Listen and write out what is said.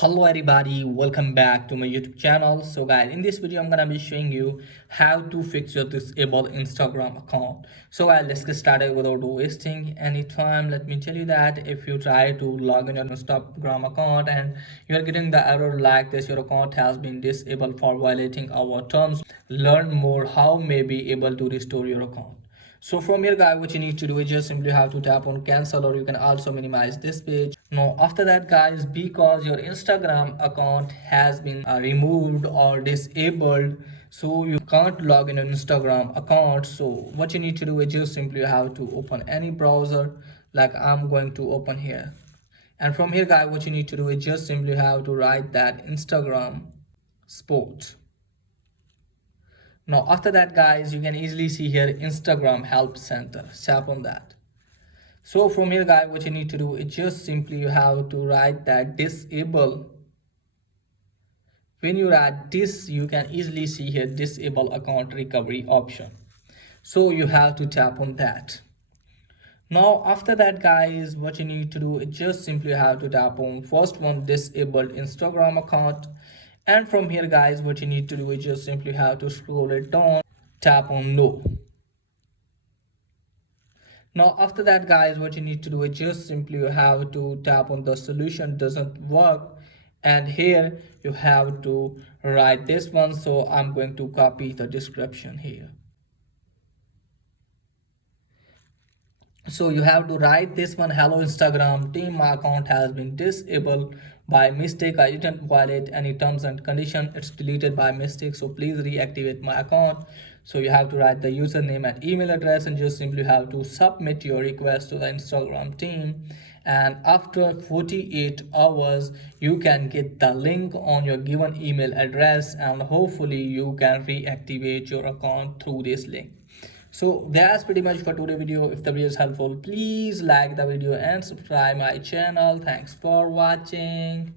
Hello everybody, welcome back to my YouTube channel. So guys, in this video I'm gonna be showing you how to fix your disabled Instagram account. So guys, let's get started without wasting any time. Let me tell you that if you try to log in your Instagram account and you're getting the error like this, your account has been disabled for violating our terms. Learn more how may be able to restore your account. So from here guys, what you need to do is just simply have to tap on cancel, or you can also minimize this page. Now after that guys, because your Instagram account has been removed or disabled, so you can't log in an Instagram account. So what you need to do is just simply have to open any browser, like I'm going to open here. And from here guys, what you need to do is just simply have to write that Instagram sport. Now after that guys, you can easily see here Instagram help center. Tap on that. So from here guys, what you need to do is just simply you have to write that disable. When you write this, you can easily see here disable account recovery option. So you have to tap on that. Now after that guys, what you need to do is just simply have to tap on first one, disabled Instagram account. And from here guys, what you need to do is just simply have to scroll it down, tap on no. Now after that guys, what you need to do is just simply you have to tap on the solution doesn't work, and here you have to write this one. So I'm going to copy the description here. So you have to write this one: hello Instagram team, my account has been disabled by mistake. I didn't violate any terms and condition, it's deleted by mistake, so please reactivate my account. So you have to write the username and email address, and just simply have to submit your request to the Instagram team. And after 48 hours you can get the link on your given email address, and hopefully you can reactivate your account through this link. So that's pretty much for today's video. If the video is helpful, please like the video and subscribe my channel. Thanks for watching.